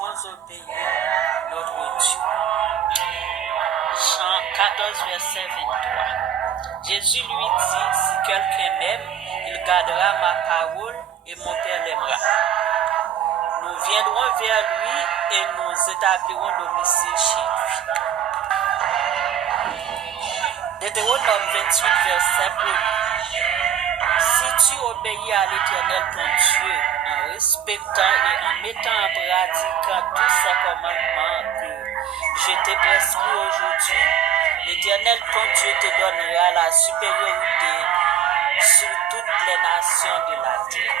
devons obéir notre Dieu. Jean 14, verset 23. Jésus lui dit, si quelqu'un m'aime, il gardera ma parole et mon Père l'aimera. Nous viendrons vers lui et nous établirons domicile chez lui. Deutéronome 28, verset 1. Si tu obéis à l'Éternel ton Dieu, en respectant et en mettant en pratique tous ces commandements que je t'ai prescrits aujourd'hui, l'Éternel ton Dieu te donnera la supériorité sur toutes les nations de la terre.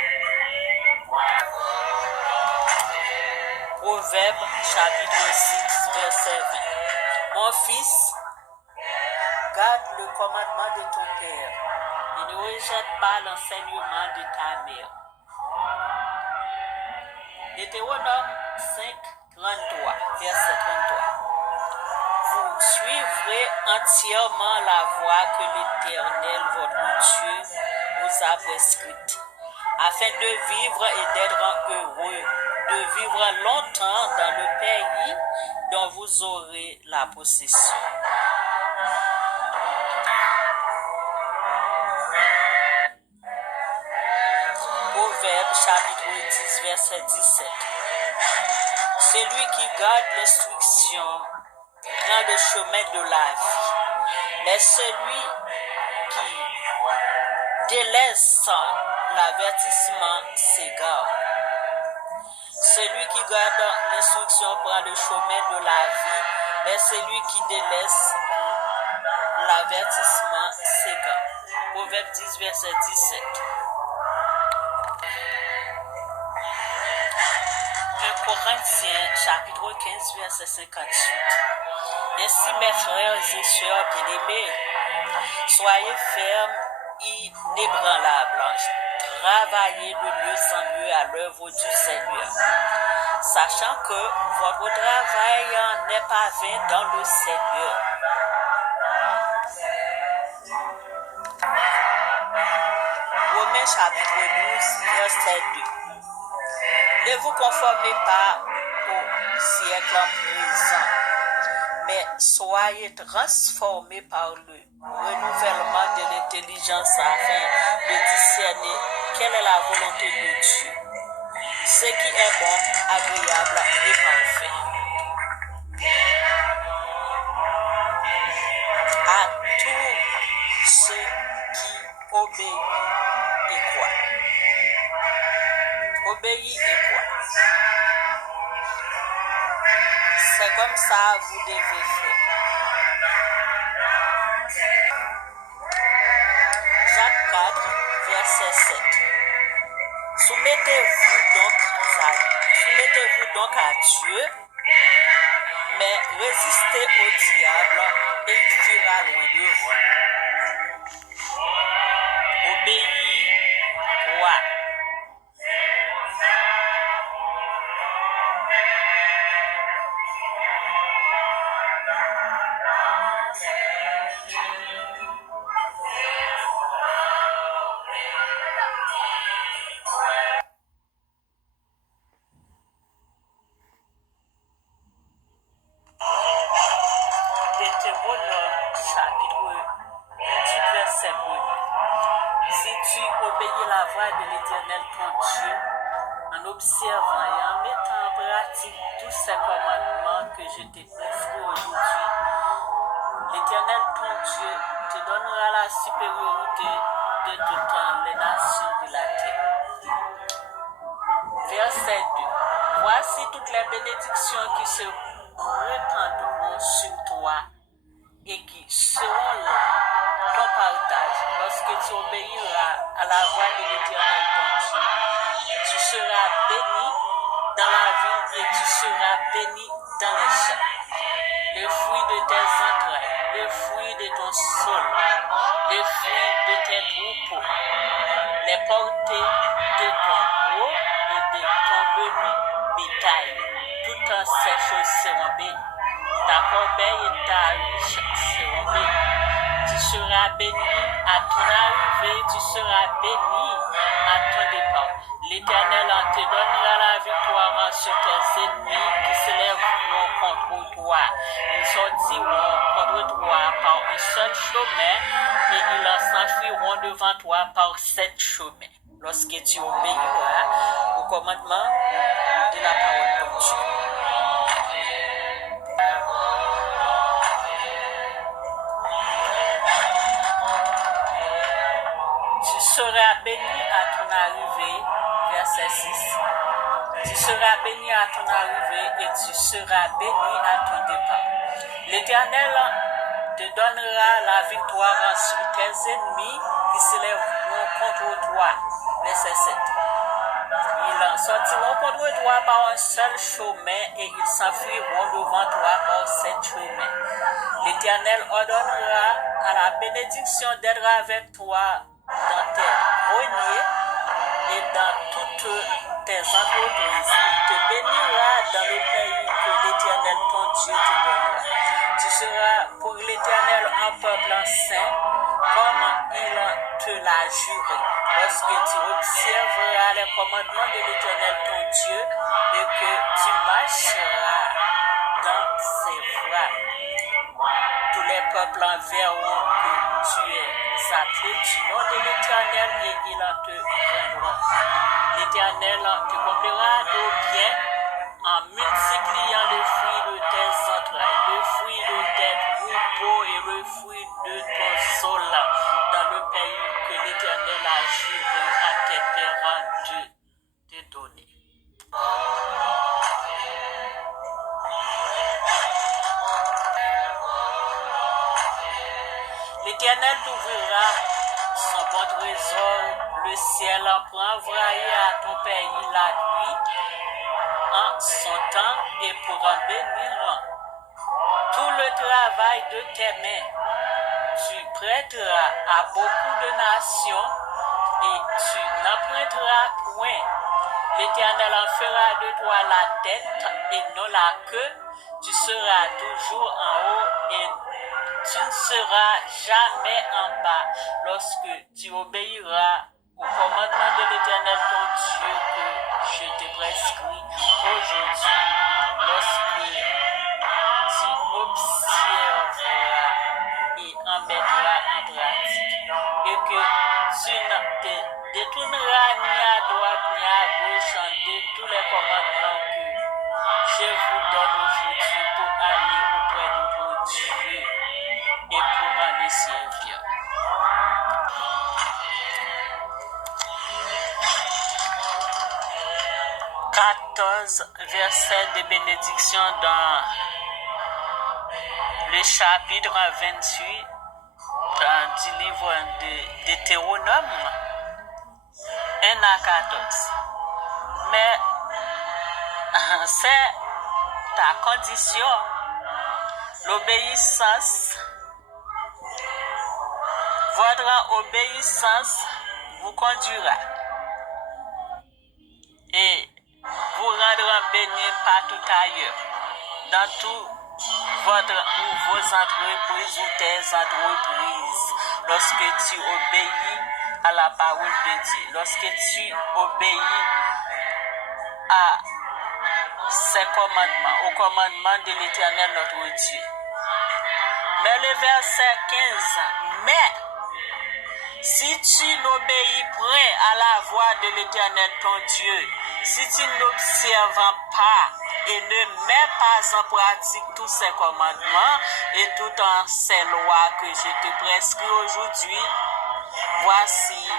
Proverbe chapitre 6, verset 20. Mon fils, garde le commandement de ton père et ne rejette pas l'enseignement de ta mère. Deutéronome 5, 33, verset 33. Vous suivrez entièrement la voie que l'Éternel, votre Dieu, vous a prescrite, afin de vivre et d'être heureux, de vivre longtemps dans le pays dont vous aurez la possession. Proverbe chapitre 10, verset 17. Celui qui garde l'instruction prend le chemin de la vie, mais celui qui délaisse l'avertissement s'égare. Celui qui garde l'instruction prend le chemin de la vie, mais celui qui délaisse l'avertissement s'égare. Proverbe 10, verset 17. 1 Corinthiens chapitre 15, verset 58. Ainsi, mes frères et sœurs bien-aimés, soyez fermes, inébranlables, travaillez de mieux en mieux à l'œuvre du Seigneur, sachant que votre travail n'est pas vain dans le Seigneur. Romains chapitre 12, verset 2. Ne vous conformez pas au siècle présent, mais soyez transformés par le renouvellement de l'intelligence afin de discerner quelle est la volonté de Dieu, ce qui est bon, agréable et parfait. À tous ceux qui obéissent et croient. Obéis et quoi? C'est comme ça que vous devez faire. Jacques 4, verset 7. Soumettez-vous donc à Dieu, mais résistez au diable et il fuira loin de vous. Obéis, quoi? Deutéronome chapitre 28, verset 1. Si tu obéis la voix de l'Éternel ton Dieu, en observant et en mettant en pratique tous ces commandements que je t'ai prescrits aujourd'hui, l'Éternel ton Dieu te donnera la supériorité de toutes les nations de la terre. Verset 2. Voici toutes les bénédictions qui se répandront sur toi et qui seront ton partage lorsque tu obéiras à la voix de l'Éternel ton Dieu. Tu seras béni dans la ville et tu seras béni dans les champs. Le fruit de tes entrailles, le fruit de ton sol, le fruit de tes troupeaux, les portées de ton gros et de ton menu bétail. Toutes ces choses seront bénies. Ta corbeille et ta riche seront bénies. Tu seras béni à ton arrivée, tu seras béni à ton départ. L'Éternel te donnera la victoire sur tes ennemis toi. Ils sortiront contre toi par un seul chemin et ils s'enfuiront devant toi par 7 chemins. Lorsque tu obéiras au commandement de la parole de Dieu. Tu seras béni à ton arrivée, verset 6. Tu seras béni à ton arrivée et tu seras béni à ton départ. L'Éternel te donnera la victoire sur tes ennemis qui s'élèveront contre toi. Verset 7. Ils sortiront contre toi par un seul chemin et ils s'enfuiront devant toi par 7 chemins. L'Éternel ordonnera à la bénédiction d'être avec toi dans tes greniers et dans toutes tes entreprises. Il te bénira dans le pays que l'Éternel ton Dieu te donnera. Tu seras pour l'Éternel un peuple saint, comme il te l'a juré. Lorsque tu observeras les commandements de l'Éternel ton Dieu et que tu marcheras dans ses voies, tous les peuples verront que tu es appelé du nom de l'Éternel et ils te craindront. L'Éternel te comblera de bien en multipliant le fruit de tes entrailles, le fruit de tes troupeaux et le fruit de ton sol dans le pays que l'Éternel a juré à tes pères de te donner. L'Éternel t'ouvrira son bon trésor, le ciel, pour envoyer à ton pays la nuit en son temps et pour en bénir tout le travail de tes mains. Tu prêteras à beaucoup de nations et tu n'emprunteras point. L'Éternel en fera de toi la tête et non la queue. Tu seras toujours en haut et tu ne seras jamais en bas lorsque tu obéiras au commandement de l'Éternel ton Dieu que je te prescris aujourd'hui. Lorsque tu observeras et en mettras en pratique et que tu ne te détourneras ni à droite ni à gauche de tous les commandements que je vous donne aujourd'hui pour aller auprès de vos dieux et pour aller servir. Versets de bénédiction dans le chapitre 28 du livre de Deutéronome 1 à 14. Mais c'est ta condition, l'obéissance. Votre obéissance vous conduira et vous rendra béni partout ailleurs, dans tout votre ou vos entreprises ou tes entreprises, lorsque tu obéis à la parole de Dieu, lorsque tu obéis à ses commandements, au commandement de l'Éternel notre Dieu. Mais le verset 15, mais si tu n'obéis point à la voix de l'Éternel ton Dieu, si tu n'observes pas et ne mets pas en pratique tous ces commandements et toutes ces lois que je te prescris aujourd'hui, voici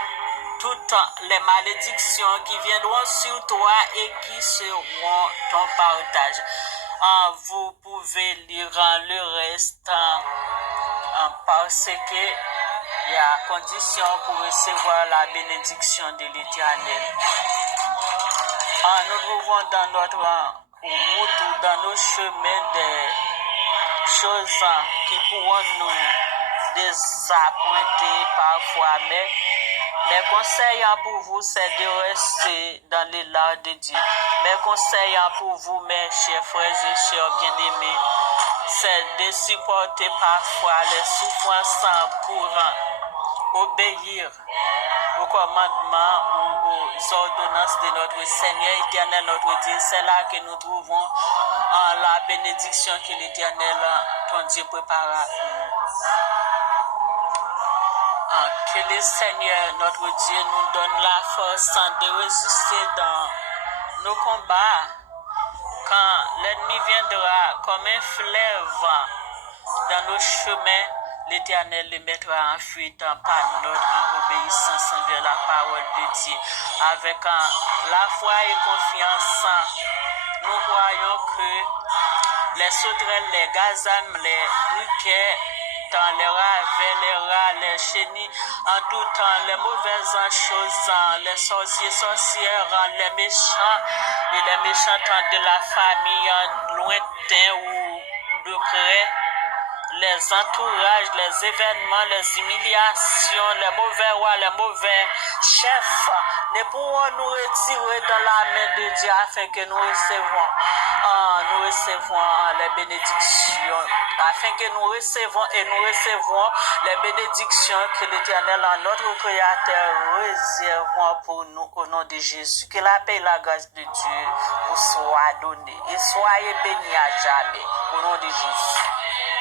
toutes les malédictions qui viendront sur toi et qui seront ton partage. Vous pouvez lire le reste parce que il y a condition pour recevoir la bénédiction de l'Éternel. Nous trouvons dans notre route ou dans nos chemins des choses qui pourront nous désappointer parfois, mais mes conseils pour vous, c'est de rester dans l'élan de Dieu. Mes conseils pour vous, mes chers frères et sœurs bien-aimés, c'est de supporter parfois les souffrances pour obéir au commandements ou aux ordonnances de notre Seigneur éternel, notre Dieu. C'est là que nous trouvons la bénédiction que l'Éternel, ton Dieu, prépara pour nous. Que le Seigneur, notre Dieu, nous donne la force de résister dans nos combats. Quand l'ennemi viendra comme un fleuve dans nos chemins, l'Éternel le mettra en fuite par notre obéissance envers la parole de Dieu. Avec la foi et confiance, nous croyons que les sauterelles, les gazans, les briquets, les ravets, les rats, les chenilles, en tout temps, les mauvaises choses, les sorciers, sorcières, les méchants et les méchants de la famille lointain ou de près, les entourages, les événements, les humiliations, les mauvais rois, les mauvais chefs, ne pourront nous retirer dans la main de Dieu afin que nous recevons les bénédictions, afin que nous recevons les bénédictions que l'Éternel, notre Créateur, réserve pour nous au nom de Jésus. Que la paix et la grâce de Dieu vous soient données et soyez bénis à jamais au nom de Jésus.